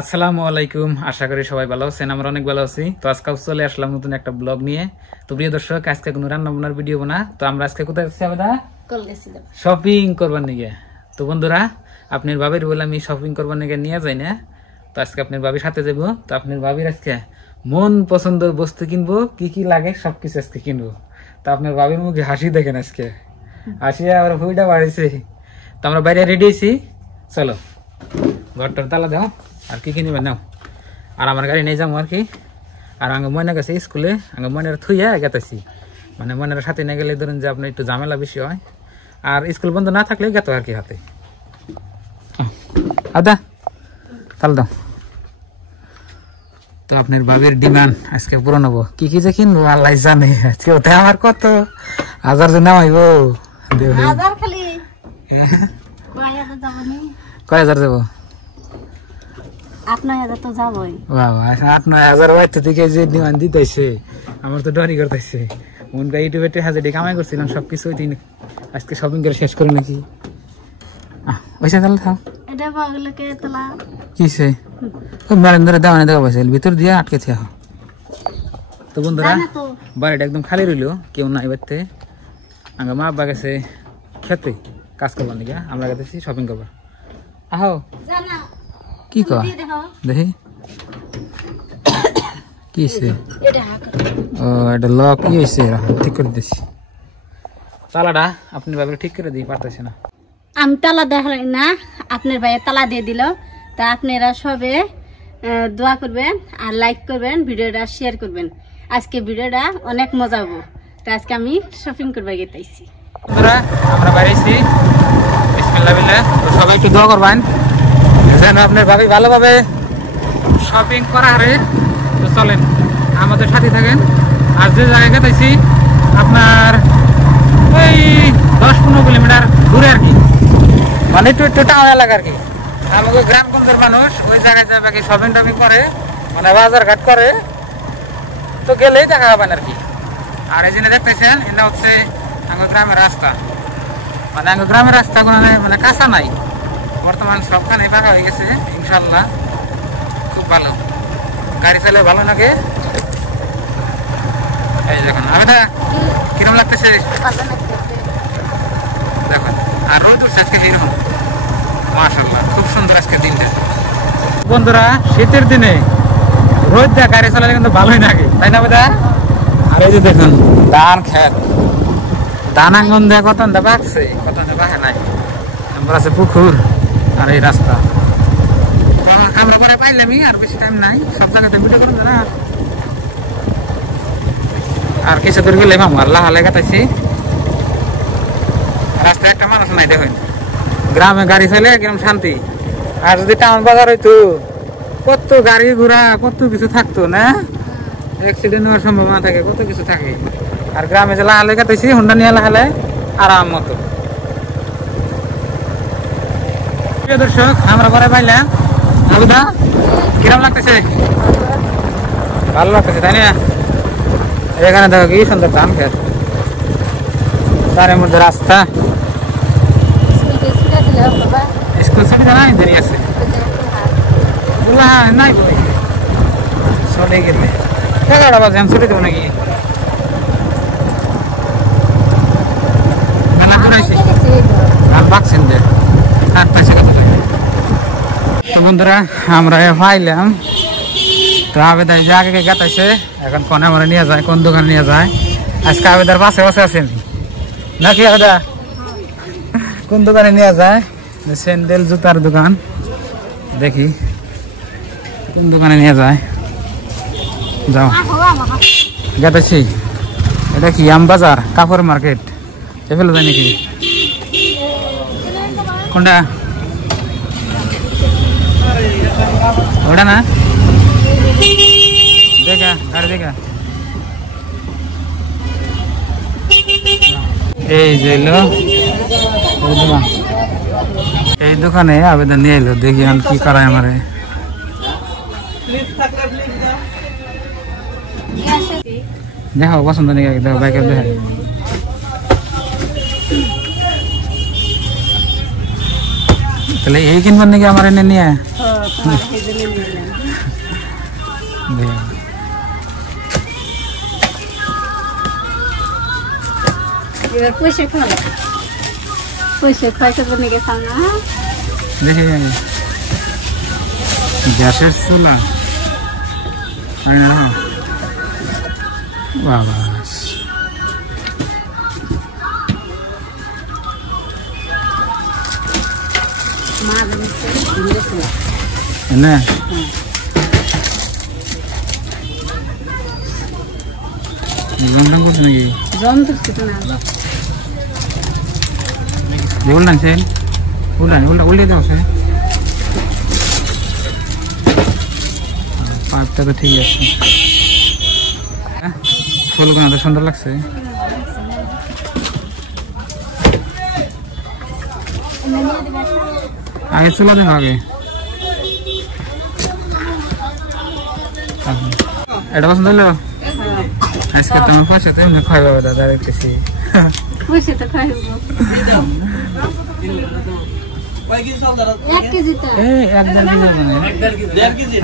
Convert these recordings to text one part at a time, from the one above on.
আসসালামু আলাইকুম, আশা করি সবাই ভালো আছেন। আমরা অনেক ভালো আছি। তো আজকে চলে আসলাম নতুন একটা ব্লগ নিয়ে। তো প্রিয় দর্শক, আজকে কোনো রান্না বান্নার ভিডিও না। তো আমরা আজকে কোথায় যাচ্ছি? আমরা শপিং করবার নিয়ে। তো বন্ধুরা, আপনার ভাবির বলে আমি শপিং করবার নিয়ে নিয়ে যাই না। তো আজকে আপনার ভাবির সাথে যাবো। তো আপনার ভাবির আজকে মন পছন্দের বস্তু কিনবো, কি কি লাগে সবকিছু আজকে কিনবো। তো আপনার ভাবির মুখে হাসি দেখেন, আজকে হাসিয়া আবার হুইটা বাড়িছে। তো আমরা বাইরে রেডি আছি, চলো ঘরটার তালা দাও। আর কি কিনবে নাও, আর আমার গাড়ি নিয়ে যাবো আর কি। আর আগে ময়না গেছে স্কুলে, আগে ময়নার থুইয়া গেতেছি। মানে ময়নার সাথে নিয়ে গেলে ধরুন যে আপনার একটু ঝামেলা বেশি হয়, আর স্কুল বন্ধ না থাকলে গেত আর কি হাতে। আদা তাল দাও। তো আপনার বাবির ডিমান্ড আজকে পুরো নেবো, কি কি যে কিনবো আল্লাহ জানে। আজকে ওটা আমার কত হাজার যে নামাইবো, কয় হাজার যাবো? 8-9 তো যাবই। বাবা 8-9 বাইতে থেকে যে ডিমান্ড দিতেছে, আমার তো ডরি করতেছে। মন গাই ইউটিউবে 1000 কামাই করছিলাম, সবকিছু আজকে শপিং করে শেষ করে নাকি। ওইসা তাহলে থাও, এটা পাগলকে তোলা কিসে ওই মারেন্দ্রে দাওয়ানে দেওয়া পয়সা ভিতর দিয়ে আটকে থিয়া। তো বন্ধুরা, বাড়িটা একদম খালি রইলো, কেউ নাই বাড়তে। আগে মা আব্বা গেছে খেতে কাজ করবার নাকি, আমরা গেছি শপিং করবার। আহো কি কর দেখি কি ও এটা লক কি হয়েছে, ঠিক করে দিছি। তালাটা আপনি ভাবে ঠিক করে দিই পারতেছে না। আমি তালা দেখাই না, আপনার ভাইয়ের তালা দিয়ে দিল। তা আপনারা সবে দোয়া করবেন আর লাইক করবেন, ভিডিওটা শেয়ার করবেন। আজকে ভিডিওটা অনেক মজা হবো। তো আজকে আমি শপিং করবে গেতেছি। আমরা বাইরেছি, বিসমিল্লাহ বিল্লাহ। তো সবাই একটু দোয়া করবেন যেন আপনার ভাবি ভালোভাবে শপিং করা হারে। তো চলেন আমাদের সাথে থাকেন। আর যে জায়গায় গেতেছি আপনার ওই 10-15 কিলোমিটার দূরে আর কি, মানে একটু টাউন এলাকা আর কি। আমাকে গ্রামগঞ্জের মানুষ ওই জায়গায় যায় বাকি শপিং টপিং করে, মানে বাজার ঘাট করে। তো গেলেই দেখা হবেন আর কি। আর এই জন্য দেখতেছেন এটা হচ্ছে আমার গ্রামের রাস্তা। মানে আমার গ্রামের রাস্তা কোনো মানে কাঁচা নাই, বর্তমান সবখানে পাকা হয়ে গেছে ইনশাল্লাহ। খুব ভালো, গাড়ি চালে ভালো লাগে। এই দেখুন আবেদা কিরম লাগতেছে দেখুন। আর রোদ উঠছে আজকে এরকম, মাশাআল্লাহ খুব সুন্দর আজকে দিনটা। বন্ধুরা, শীতের দিনে রোদ দেয় গাড়ি চালালে কিন্তু ভালোই লাগে, তাই না বেদা? আর এই যে দেখুন ধান খেত, ধান আঙ্গন দেয় কত বাঁকছে, কত বাঁকে নাই। আমার আছে পুকুর আর এই রাস্তা। আমরা পরে পাইলামই, আর বেশি টাইম নাই, সব জায়গাতে ভিডিও করুন না। আর কিছু দূর গেলে আমার লাহালে কাটাইছি। রাস্তায় একটা মানুষ নাই দেখুন। গ্রামে গাড়ি চাইলে একদম শান্তি। আর যদি টাউন বাজার হইতো কত গাড়ি ঘোড়া কত কিছু থাকতো না, অ্যাক্সিডেন্ট হওয়ার সম্ভাবনা থাকে, কত কিছু থাকে। আর গ্রামে যে লাহালে কাটাইছি, হুন্ডা নিয়ে লাহালে আরাম মতো। প্রিয় দর্শক, আমরা পরে পাইলাম আবুদা কিরম লাগতেছে? ভালো লাগতেছে তাই না? এখানে দেখো কি সুন্দর ধান খেত, তার মধ্যে রাস্তা। স্কুল ছুটি নাই, দেরি আছে নাই বই চলে গেলে 11টা বাজে। আমি ছুটি দেবো নাকি? মেলা ঘুরাইছি আর পাচ্ছেন যে আর পয়সা কত। তো বন্ধুরা, আমরা পাইলাম। তো আবেদার যে আগে গাতাইছে, এখন কোন আমার নিয়ে যায়, কোন দোকানে নিয়ে যায়। আজকে আবেদার পাশে বসে আছেন নাকি? আবেদা কোন দোকানে নিয়ে যায়? স্যান্ডেল জুতার দোকান, দেখি কোন দোকানে নিয়ে যায়। যাও গেতেছি। এটা কি আমবাজার কাপড় মার্কেট এফেলে যায় নাকি? কোনটা ওটা না? দেখা গাড়ি দেখা। এই যে এলো এই দোকানে আবেদন নিয়ে এলো, দেখি আমি কি করায় আমারে। দেখো পছন্দ নেই, দেখো বাইকের দেখো। তাহলে এই কিনবার নাকি আমার এনে নিয়ে তোমার হেজলে নিলাম এবার পয়সা খাইতে বনে গেছাম না দেখে গ্যাসের চুলা বাবা না জমটা করছে নাকি জম ধরছে তো না উল্টান সেন উল্টে দাও সে পাইপটা তো ঠিক আছে ফুলগুলো তো সুন্দর লাগছে আগে চুলা দেখো আগে এটা পছন্দ হলো আজকে তোমার পয়সা তো এমনি খাওয়া যাবে দাদা দেখতেছি পয়সা তো খাইব 1 কেজি তো এই 1.5 কেজি মানে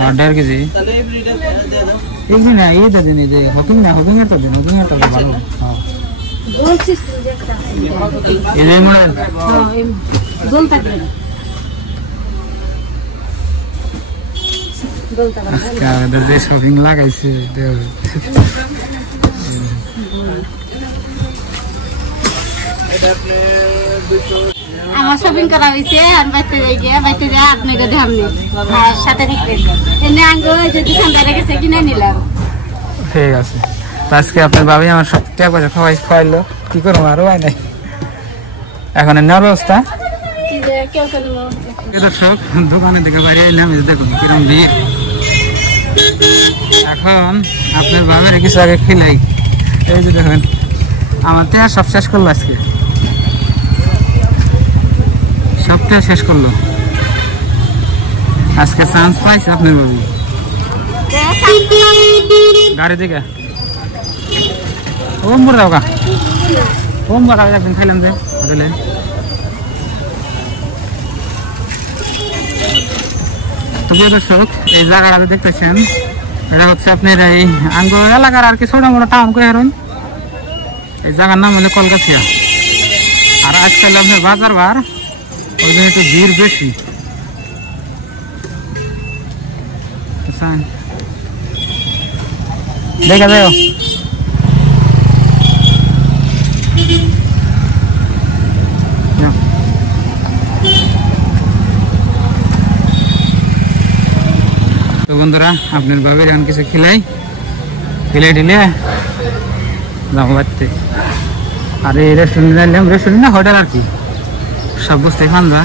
1.5 কেজি তাহলে এভরিডে দিয়ে দাও এই না এই দিন এই যে হকিং এর তো দিন হকিং এর তো ভালো হ্যাঁ বলছিস তুই যে একটা এই যে মডেল হ্যাঁ এই দোলটা দে দোলটা আজকে আমাদের যে শপিং লাগাইছে দেখ এটা আপনি 200 আমার শপিং করা হয়েছে আর বাইতে যাই আপনাকে দেখামনি আর সাথে দেখবেন এনে আঙ্গো যে দোকানদারের কাছে কিনে নিলাম ঠিক আছে আজকে আপনার বাবাই আমার সব টাকা পয়সা খাওয়াইলো কি করবো আরো হয় নাই এখন নেওয়ার ব্যবস্থা কি যে কেউ করবো দর্শক দোকানে থেকে বাইরে এলাম দেখুন কিরম ভিড় এখন আপনার বাবার কিছু আগে খেলাই এই যে দেখেন আমার তো সব শেষ করলো আজকে সবটা শেষ করলো আজকে চান্স পাইছে আপনার বাবু গাড়ি থেকে ওম বড় দাও ওম বড় একদিন খাইলাম যে হোটেলে তো প্রিয় দর্শক এই জায়গাটা দেখতেছেন এটা হচ্ছে আপনার এই আঙ্গ এলাকার আর কি ছোট মোটো টাউন করে হারুন এই জায়গার নাম হলো কলকাছিয়া আর আজকাল আপনার বাজার বার ওই জন্য একটু ভিড় বেশি দেখা যাও তো বন্ধুরা আপনার বাবার এখন কিছু খিলাই টিলে যাবো বাড়তে আর এই রেস্টুরেন্ট আনলাম রেস্টুরেন্ট না হোটেল আর কি সব বুঝতে খান্দা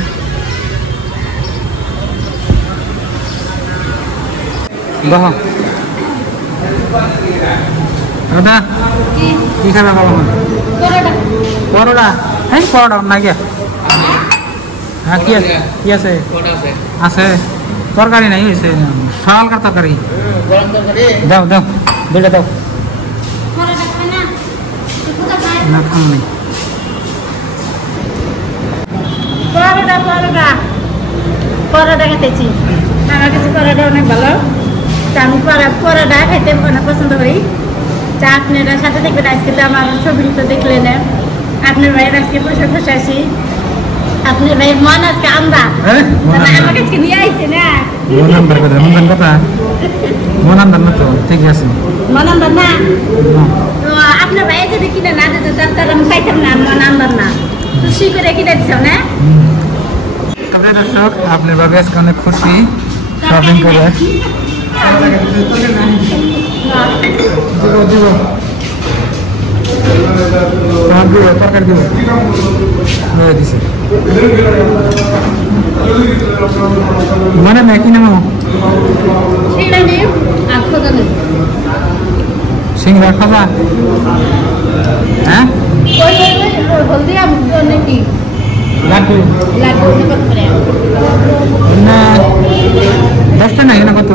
দেখো দাদা কি খাবে বলো পরোটা হ্যাঁ পরোটা না গিয়া হ্যাঁ কি আছে আছে তরকারি নাই হয়েছে সকালকার তরকারি দাও দাও দুইটা দাও না খাও নেই পরোটা খেতেছি আমার কাছে পরোটা অনেক ভালো তা আমি পরোটা খেতে অনেক পছন্দ করি তা আপনারা সাথে দেখবেন আজকে তো আমার ছবি তো দেখলেন আপনার ভাইয়ের আজকে বসে আসি আপনার ভাইয়ের মন আজকে আমরা আমার কাছে নিয়ে আইছে না মনান্দার না তো ঠিক আছে মনান্দার না তো আপনার ভাইয়ের যদি কিনে না দিত তাহলে আমি পাইতাম না মনান্দার না খুশি করে কিনে দিছ না দর্শক আপনার বাবা আজকে অনেক খুশি শপিং করে তরকারি দিব দিছে মানে না কি নাম সিংড়া খাবা হ্যাঁ লাড্ডু না 10টা নাই না কত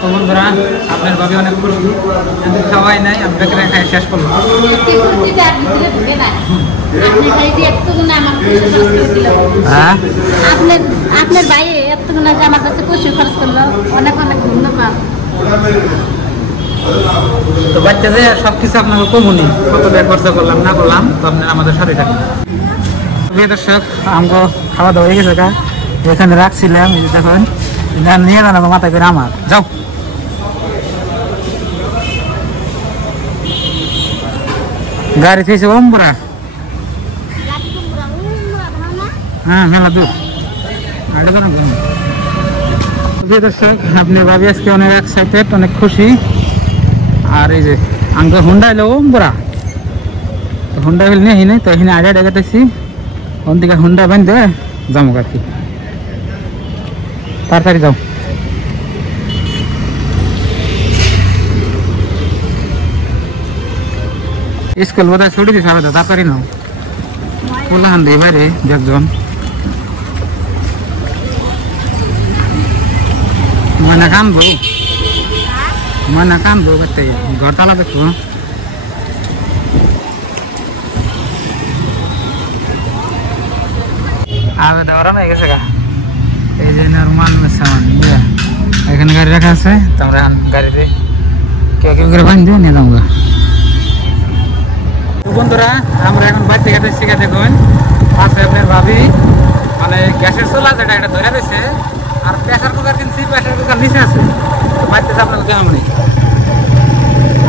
তো বন্ধুরা আপনার ভাবি অনেক খুশি, খাওয়াই নাই আমরা খাই শেষ করলাম। হ্যাঁ আপনার ভাই এতগুলো যে আমার কাছে পয়সা খরচ করলো, অনেক অনেক ধন্যবাদ। তো বাচ্চাদের সবকিছু আপনাকে কমুনি কত টাকা খরচা করলাম না করলাম, তো আপনার আমাদের সাথে থাকুন। দর্শক আমগো খাওয়া দাওয়া হয়ে গেছে, এখানে রাখছিলাম, এই যে দেখুন নিয়ে যান মাথায় করে আমার যাও। গাড়ি থেকে ওমপুরা, হ্যাঁ মেলা দূর। দর্শক আপনি ভাবি আজকে অনেক এক্সাইটেড, অনেক খুশি। আর এই যে আঙ্গ হুন্ডা এলো ওমপুরা, হুন্ডা হইল নিয়ে নেই তো এখানে আগে ডেকেতেছি, ওন থেকে হুন্ডা বান্ধে যাবো আর কি, তাড়াতাড়ি যাও। স্কুল বোধহয় ছুটি দিচ্ছে হবে, তাড়াতাড়ি নাও। পোলাহান দিয়ে বাইরে একজন ময়না কানবো, ময়না কানবো করতে ঘর তালা দেখবো। আমি ওরা হয়ে গেছে গা, এই যে নর্মাল সামান এখানে গাড়ি রাখা আছে, তো আমরা গাড়িতে কেউ কেউ করে বাঁধ দিয়ে নিয়ে যাবো। বন্ধুরা আমরা এখন বাড়িতে গেছে শিখে দেখুন পাশে আপনার ভাবি মানে গ্যাসের চুলা যেটা এটা ধরে দিয়েছে, আর প্রেসার কুকার কিনছি, প্রেসার কুকার নিচে আছে, তো বাড়িতে আপনার কেমন।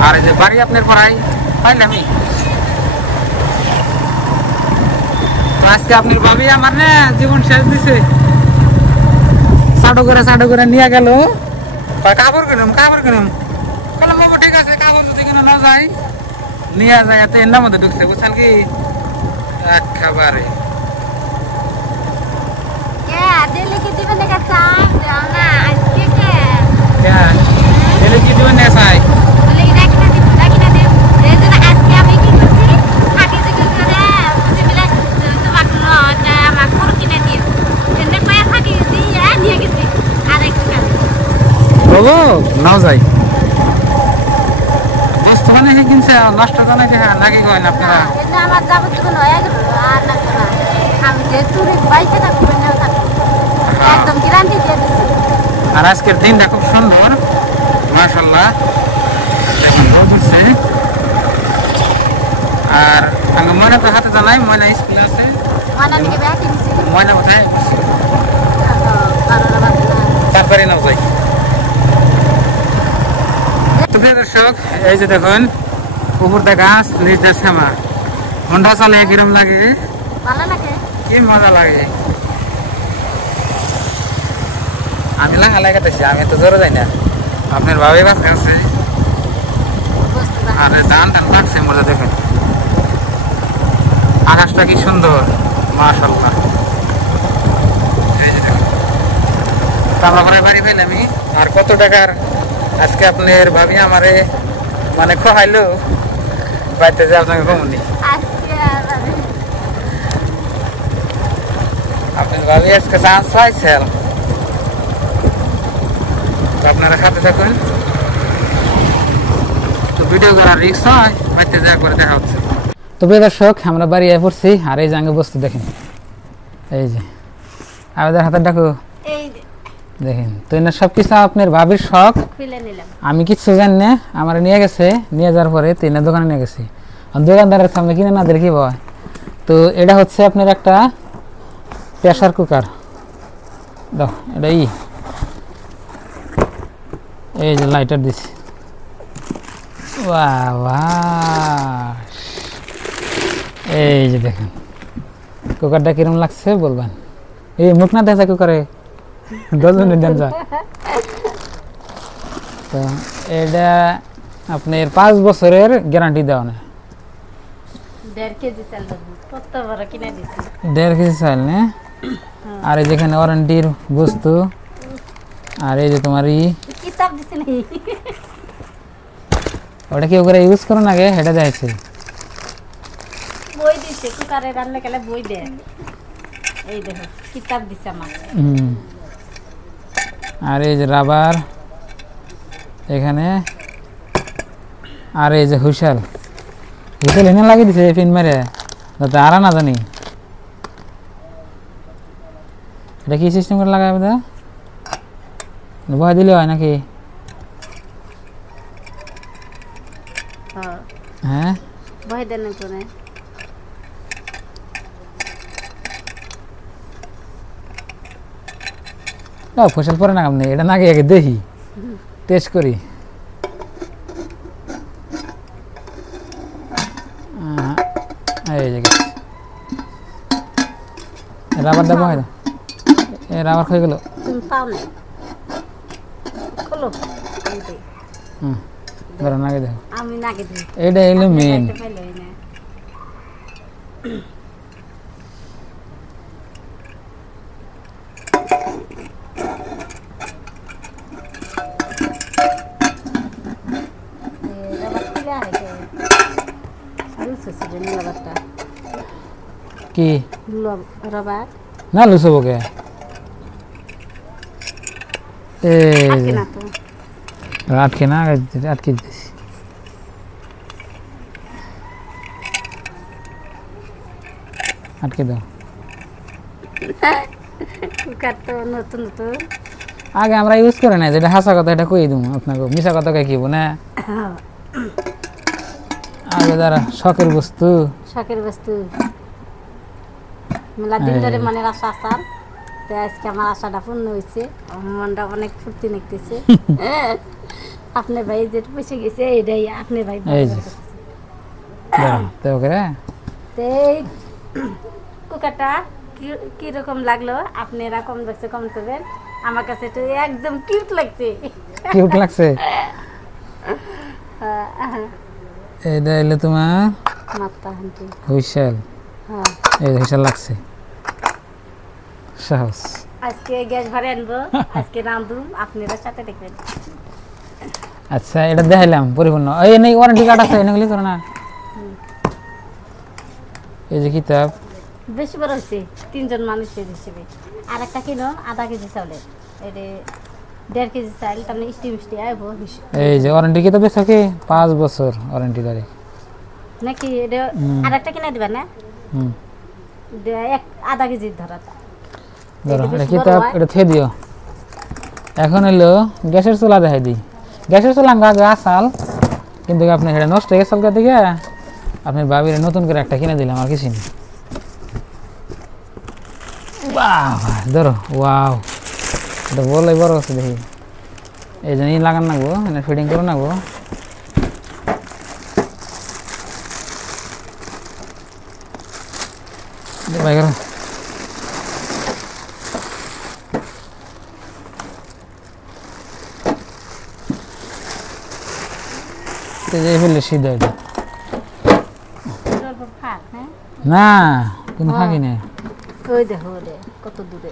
আর এই যে বাড়ি আপনার পড়াই পাইলামই, তো আজকে আপনার ভাবি আমার না জীবন শেষ দিছে, চাটো করে নিয়ে গেল। কাপড় কিনুম বললাম বাবু ঠিক আছে, কাপড় যদি কিনে না যায় নিয়ে যায়, এত এর মধ্যে ঢুকছে বুঝছেন কি একেবারে। কি দিবেন না চাই নাও যাই বস্তু মানে কিনছে নষ্ট জানাই নাকি করেন আপনারা। আর আজকের দিনটা খুব সুন্দর মাশাআল্লাহ, এখন রোদ উঠছে। আর ময়না তো হাতে জানাই, ময়না স্কুলে আছে, ময়না কোথায় তারপরে নাও যাই। দর্শক এই যে দেখুন উপরটা গাছ, নিচটা শ্যামা, হোন্ডা চলে কিরম লাগে, কি মজা লাগে। আমি লাগাই কাটাইছি, আমি তো জোরে যাই না, আপনার ভাবি গাছ আছে। আর ধান লাগছে মজা দেখুন, আকাশটা কি সুন্দর মাশাআল্লাহ। এই যে দেখুন আমরা বাড়ি পেলাম। আর কত টাকার আজকে আপনার ভাবি আমারে মানে খাইলো বাড়িতে যে আপনাকে কমনি, আপনার ভাবি আজকে চান্স পাইছেন। আপনারা সাথে থাকুন, তো ভিডিও করার রিস্ক হয়, বাড়িতে যা করে দেখা হচ্ছে। তো প্রিয় দর্শক আমরা বাড়ি আয় পড়ছি, আর এই জাঙ্গে বস্তু দেখেন, এই যে আমাদের হাতের ডাকু দেখেন। তো এনার সবকিছু আপনার ভাবির শখ, আমি কিচ্ছু জানি না, আমার নিয়ে গেছে, নিয়ে যাওয়ার পরে তিনের দোকানে নিয়ে গেছি, দোকানদারের সামনে কিনে না দেখি পাওয়া। তো এটা হচ্ছে আপনার একটা প্রেসার কুকার, দাও এটা এই যে লাইটার দিছি, এই যে দেখেন কুকারটা কিরম লাগছে বলবেন। এই মুখ না দেখা কুকারে ডজনে দেন যায়। তো এটা আপনার 5 বছরের গ্যারান্টি দেওয়া না, 1.5 কেজি চাল, কত বড় কিনে দিছি, 1.5 কেজি চাল না। আর এই যেখানে ওয়ারেন্টির বস্তু, আর এই যে তোমার কিতাব দিছি নি, ওটা কি করে ইউজ করুন আগে হেটা যাইছে, বই দিছে কুকারে রান্না গেলে বই দেয়, এই দেখো কিতাব দিছে আমার। আর এই যে রাবার, এখানে আর এই যে হুইসেল এনে লাগিয়ে দিছে পিন মেরে যাতে আর না জানি এটা কি সিস্টেম করে লাগাবে দা ভয় দিলে হয় নাকি হ্যাঁ ভয় দেন না কোনে না ফসল পরে না আপনি এটা নাকি আগে দেখি টেস্ট করি এই যে রাবার দেবো হয় এ রাবার হয়ে গেল পাও না খোলো ধরো নাগে দেখো আমি নাগে দিই এটা হলো মেন কি রবার না লুসবো কে আটকে না আটকে দিতেছি আটকে দাও কুকার তো নতুন নতুন আগে আমরা ইউজ করে না যেটা হাসা কথা এটা কই দিই আপনাকে মিশা কথা কে কিব না আগে যারা শখের বস্তু মেলা দিন ধরে মনের আশা আসার তো আজকে আমার আশাটা পূর্ণ হয়েছে আমার মনটা অনেক ফুর্তি নিতেছে আপনার ভাই যেটা পয়সা গেছে এটাই আপনার ভাই কুকারটা কিরকম লাগলো আপনারা কম দেখছে কম করবেন আমার কাছে তো একদম কিউট লাগছে এটা এলো তোমার মাত্তা হান্টি হুইসেল এই হুইসেল লাগছে সাহস আজকে গ্যাস ভরে আনবো আজকে রাঁধুম আপনারা সাথে দেখবেন আচ্ছা এটা দেখাইলাম পরিপূর্ণ এই নেই ওয়ারেন্টি কার্ড আছে এগুলি করো না এই যে কিতাব বেশি বড় হয়েছে 3 জন মানুষের হিসেবে আর একটা কিনো আধা কেজি চাউলের এটা 1.5 কেজি চাল তার মানে স্টিম আইবো এই যে ওয়ারেন্টি কিতাব থাকে 5 বছর ওয়ারেন্টি ধরে নাকি এটা আর একটা কিনে দিবা না এক আধা কেজি ধরাটা ধরো এটা কিতাব এটা থে দিও এখন হলো গ্যাসের চুলা দেখাই দিই গ্যাসের চুলা আগে আসাল কিন্তু আপনি এটা নষ্ট হয়ে গেছে কাল থেকে আপনার বাবির নতুন করে একটা কিনে দিলাম আর কিছু নেই বাবা ধরো ওয়াও এটা বলাই বড় আছে দেখি এই জন্য লাগান নাগবো এনে ফিটিং করে নাগবো ভাই করো ফেললে সিদ্ধ এটা না কোনো ফাঁকি নেই ওই দেখো রে কত দূরে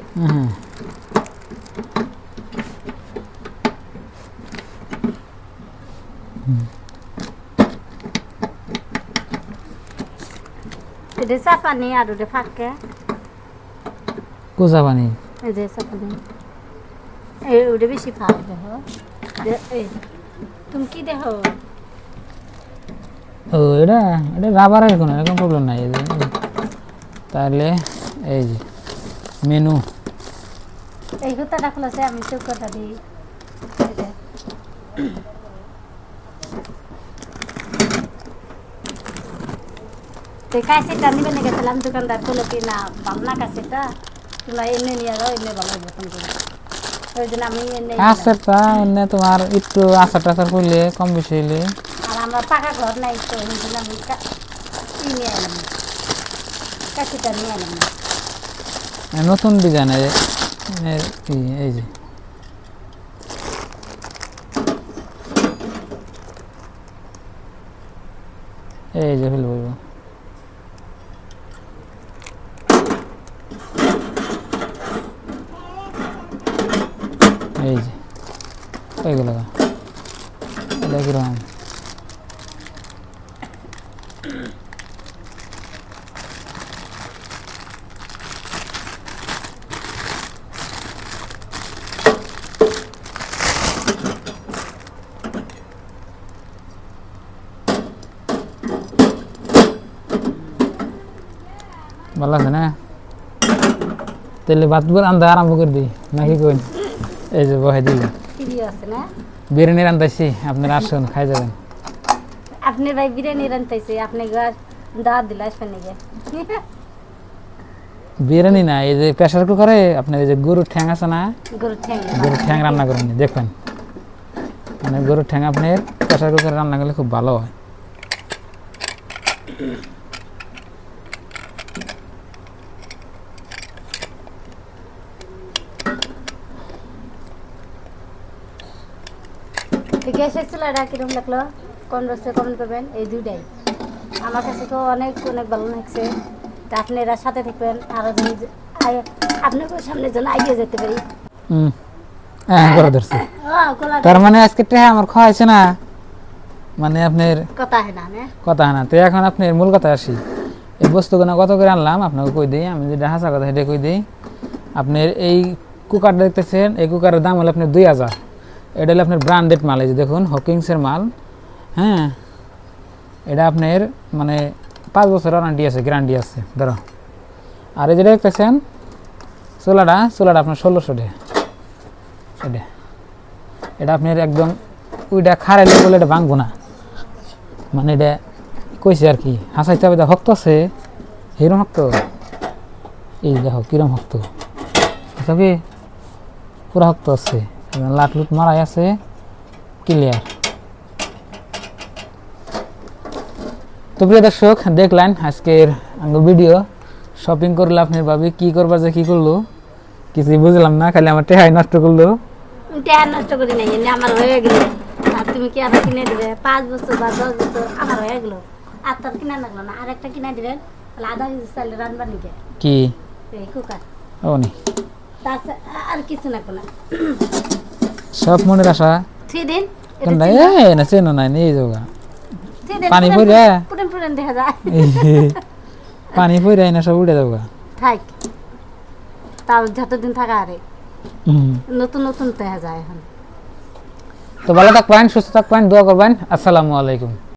এটা চাপানি আর ওটা ফাঁকে কোজা পানি এই যে চাপানি এই ওটা বেশি ফাঁক দেখো তুমি কি দেখো ও এটা রাবারের কোনো এরকম প্রবলেম নাই তাহলে এই যে মেনু এই কথাটা খুলেছে আমি চৌকাটা দিই কাছেটা নিবে না গেছিলাম দোকানদার বললো কি না বামনা কাছেটা তোমরা এনে নিয়ে যাও এমনি ভালো বেতন করে ওই জন্য আমি আচারটা এনে তোমার একটু আচার টাচার করলে কম বেশি হইলে আর আমরা পাকা ঘর নাই তো ওই জন্য আমি নিয়ে এলাম কাছেটা নিয়ে এলাম নতুন ডিজাইনের এই যে এই যে ফেলবো এই যে এইগুলো এটা কিরকম ভালো আছে না? তাহলে ভাত রান্ধা আরম্ভ করে দিই নাকি কই? এই যে বহাই দিই। বিরিয়ানি রান্ধাইছি, আপনারা আসুন খাই যাবেন। আপনি ভাই বিরিয়ানি রান্ধাইছে, আপনি দাওয়াত দিলে আসবেন নাকি? বিরিয়ানি না, এই যে প্রেসার কুকারে আপনার এই যে গরুর ঠ্যাং আছে না, গরুর ঠ্যাং রান্না করেন দেখবেন। মানে গরুর ঠ্যাং আপনার প্রেসার কুকারে রান্না করলে খুব ভালো হয়। গ্যাসের চুলাটা কিরকম লাগলো কমেন্ট করবেন। এই দুইটাই আমার কাছে তো অনেক অনেক ভালো লাগছে। তা আপনারা সাথে থাকবেন, আরো আপনাদের সামনে যেন এগিয়ে যেতে পারি। তার মানে আজকে আমার খাওয়াইছে না, মানে আপনার কথা হয় না। তো এখন আপনার মূল কথা আসি, এই বস্তুগুলো কত করে আনলাম আপনাকে কই দিই। আমি যেটা হাসা কথা সেটা কই দিই। আপনার এই কুকার দেখতেছেন, এই কুকারের দাম হলো আপনার 2000। এটা হলো আপনার ব্র্যান্ডেড মাল, এই যে দেখুন হকিংসের মাল। হ্যাঁ, এটা আপনার মানে 5 বছর ওয়ারেন্টি আছে, গ্যারান্টি আছে ধরো। আর এই যেটা দেখতেছেন চুলাটা আপনার 1600 টাকা। এটা আপনার একদম ওইটা খারাইলে বলে এটা ভাঙবো না, মানে এটা কইছে আর কি হাসাইতে হবে। শক্ত আছে, হিরম শক্ত। এই দেখো কিরম শক্ত, কি পুরা শক্ত আছে, লাট লুট মারাই আছে, ক্লিয়ার। তো প্রিয় দর্শক, দেখলেন আজকের ভিডিও। শপিং করলে আপনি ভাবি কি করবার যে কি করলো কিছুই বুঝলাম না, খালি আমার টেহাই নষ্ট করলো। নষ্ট করি নাই, আমার হয়ে গেল। আর তুমি কি আবার কিনে দিবে? 5 বছর বা 10 বছর আমার হয়ে গেল। আর তার কিনা লাগলো না, আর একটা কিনে দিবেন, তাহলে আধা কেজি চাইলে রান্নার নিকে কি এই কুকার ওনি আর কিছু না কোনো সব মনের আশা। 3 দিন কোনটা না চেনো নাই নেই যোগা পানি পড়ে পুরন দেখা যায়। পানি পড়ে না সব উড়ে যাবে থাক, তাও যতদিন থাকা আরে নতুন নতুন দেখা যায় এখন। তো ভালো থাকবেন, সুস্থ থাকবেন, দোয়া করবেন। আসসালামু আলাইকুম।